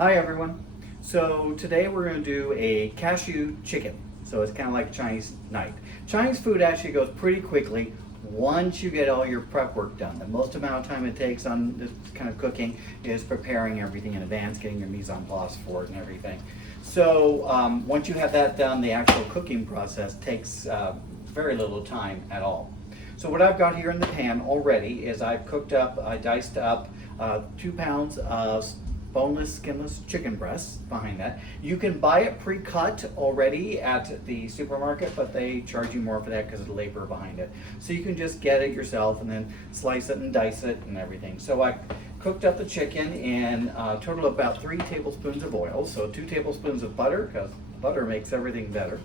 Hi everyone. So today we're going to do a cashew chicken. So it's kind of like a Chinese night. Chinese food actually goes pretty quickly once you get all your prep work done. The most amount of time it takes on this kind of cooking is preparing everything in advance, getting your mise en place for it and everything. So once you have that done, the actual cooking process takes very little time at all. So what I've got here in the pan already is I diced up 2 pounds of boneless, skinless chicken breasts behind that. You can buy it pre-cut already at the supermarket, but they charge you more for that because of the labor behind it. So you can just get it yourself and then slice it and dice it and everything. So I cooked up the chicken in a total of about 3 tablespoons of oil. So 2 tablespoons of butter, because butter makes everything better,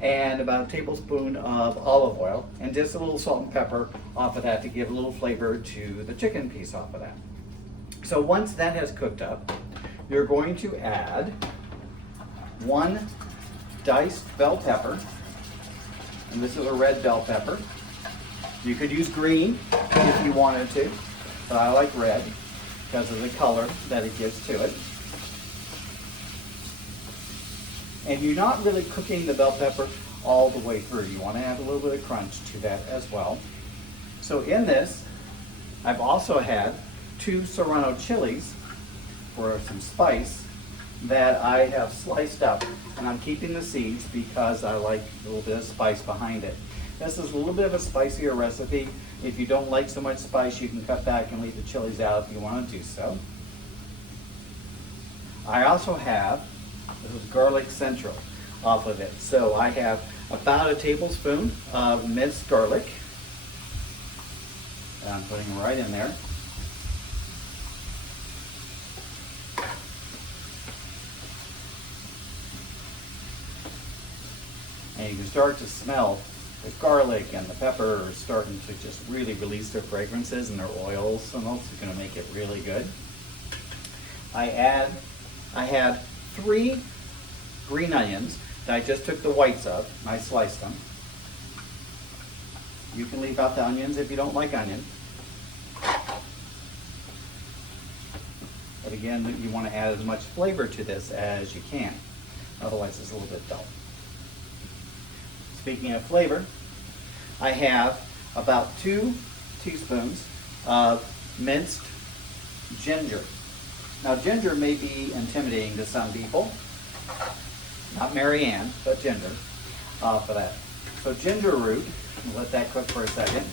and about a tablespoon of olive oil, and just a little salt and pepper off of that to give a little flavor to the chicken piece off of that. So once that has cooked up, you're going to add 1 diced bell pepper, and this is a red bell pepper. You could use green if you wanted to, but I like red because of the color that it gives to it. And you're not really cooking the bell pepper all the way through. You want to add a little bit of crunch to that as well. So in this, I've also had 2 serrano chilies for some spice that I have sliced up, and I'm keeping the seeds because I like a little bit of spice behind it. This is a little bit of a spicier recipe. If you don't like so much spice, you can cut back and leave the chilies out if you want to do so. I also have, this is garlic central off of it. So I have about a tablespoon of minced garlic that I'm putting right in there. And you can start to smell the garlic and the pepper are starting to just really release their fragrances and their oils, and those are going to make it really good. I had 3 green onions that I just took the whites of, and I sliced them. You can leave out the onions if you don't like onion. But again, you want to add as much flavor to this as you can. Otherwise it's a little bit dull. Speaking of flavor, I have about 2 teaspoons of minced ginger. Now ginger may be intimidating to some people. Not Mary Ann, but ginger for that. So ginger root, let that cook for a second.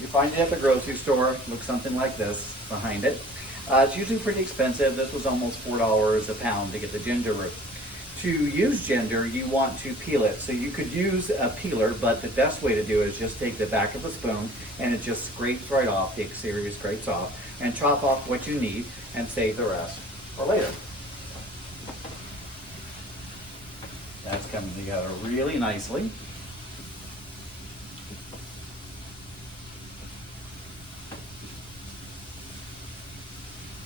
You find it at the grocery store, looks something like this behind it. It's usually pretty expensive. This was almost $4 a pound to get the ginger root. To use ginger, you want to peel it. So you could use a peeler, but the best way to do it is just take the back of a spoon and it just scrapes right off, the exterior scrapes off, and chop off what you need and save the rest for later. That's coming together really nicely.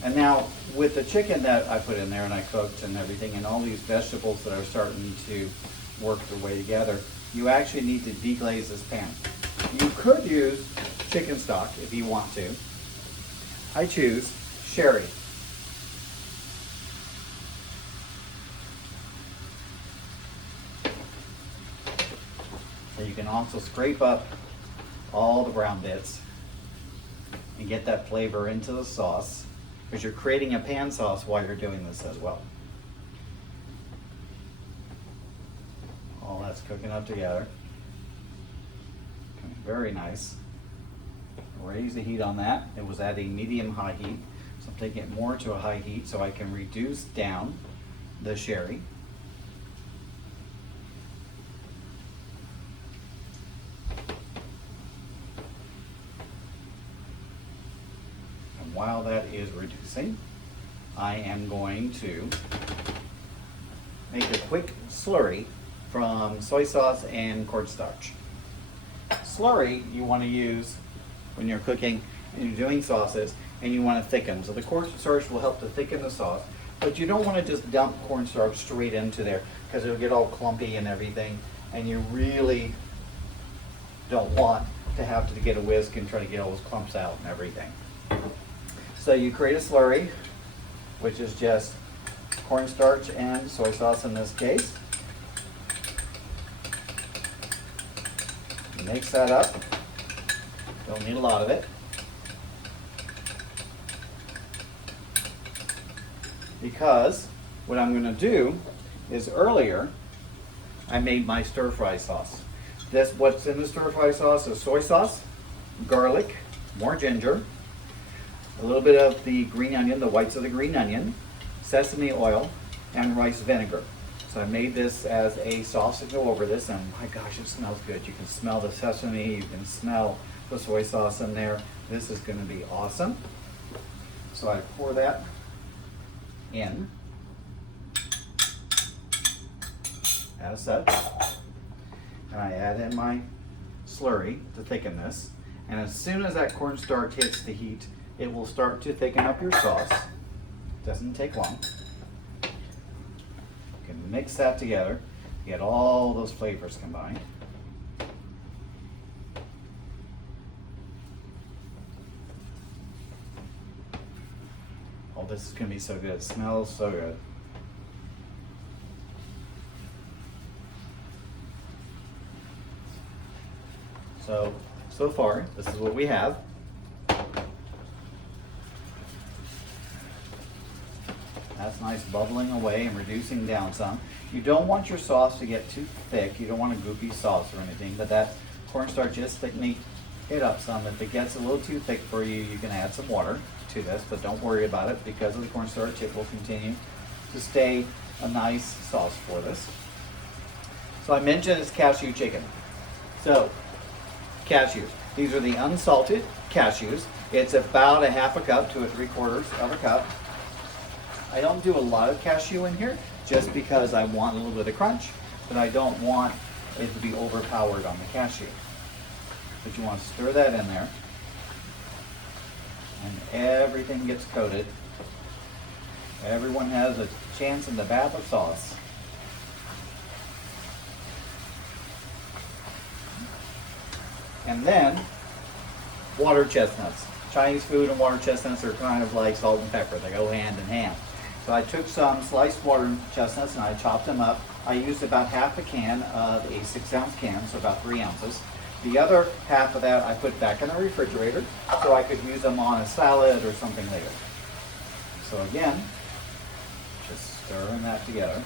And now with the chicken that I put in there and I cooked and everything, and all these vegetables that are starting to work their way together, you actually need to deglaze this pan. You could use chicken stock if you want to. I choose sherry. So you can also scrape up all the brown bits and get that flavor into the sauce, because you're creating a pan sauce while you're doing this as well. All that's cooking up together. Okay, very nice. Raise the heat on that. It was at a medium-high heat, so I'm taking it more to a high heat so I can reduce down the sherry. While that is reducing, I am going to make a quick slurry from soy sauce and cornstarch. Slurry you want to use when you're cooking and you're doing sauces and you want to thicken. So the cornstarch will help to thicken the sauce, but you don't want to just dump cornstarch straight into there because it'll get all clumpy and everything, and you really don't want to have to get a whisk and try to get all those clumps out and everything. So you create a slurry which is just cornstarch and soy sauce in this case. Mix that up. Don't need a lot of it. Because what I'm going to do is earlier I made my stir fry sauce. What's in the stir fry sauce is soy sauce, garlic, more ginger, a little bit of the green onion, the whites of the green onion, sesame oil, and rice vinegar. So I made this as a sauce to go over this, and my gosh, it smells good. You can smell the sesame, you can smell the soy sauce in there. This is going to be awesome. So I pour that in as such, and I add in my slurry to thicken this. And as soon as that cornstarch hits the heat, it will start to thicken up your sauce. Doesn't take long. You can mix that together, get all those flavors combined. Oh, this is going to be so good. It smells so good. So far, this is what we have. That's nice, bubbling away and reducing down some. You don't want your sauce to get too thick. You don't want a goopy sauce or anything, but that cornstarch is thickening it up some. If it gets a little too thick for you, you can add some water to this, but don't worry about it. Because of the cornstarch, it will continue to stay a nice sauce for this. So I mentioned it's cashew chicken. So cashews. These are the unsalted cashews. It's about a half a cup to a 3/4 of a cup. I don't do a lot of cashew in here just because I want a little bit of crunch, but I don't want it to be overpowered on the cashew. But you want to stir that in there, and everything gets coated. Everyone has a chance in the bath of sauce. And then water chestnuts. Chinese food and water chestnuts are kind of like salt and pepper. They go hand in hand. So I took some sliced water chestnuts and I chopped them up. I used about half a can of a 6-ounce can, so about 3 ounces. The other half of that I put back in the refrigerator so I could use them on a salad or something later. So again, just stirring that together,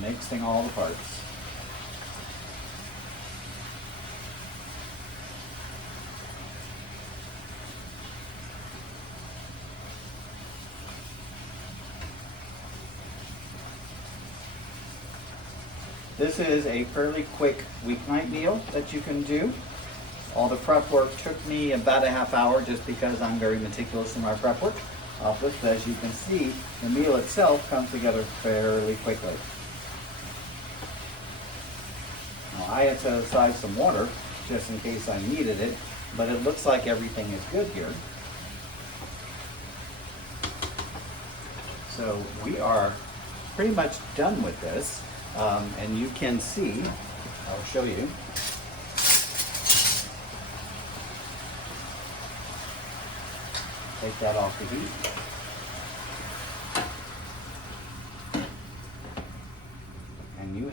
mixing all the parts. This is a fairly quick weeknight meal that you can do. All the prep work took me about a half hour just because I'm very meticulous in my prep work. But as you can see, the meal itself comes together fairly quickly. Now I had set aside some water just in case I needed it, but it looks like everything is good here. So we are pretty much done with this. And you can see, I'll show you. Take that off the heat. And you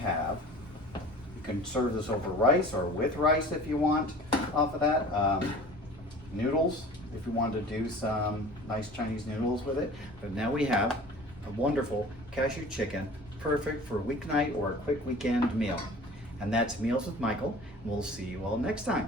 can serve this over rice or with rice if you want off of that. Noodles, if you want to do some nice Chinese noodles with it. But now we have a wonderful cashew chicken, perfect for a weeknight or a quick weekend meal. And that's Meals with Michael. We'll see you all next time.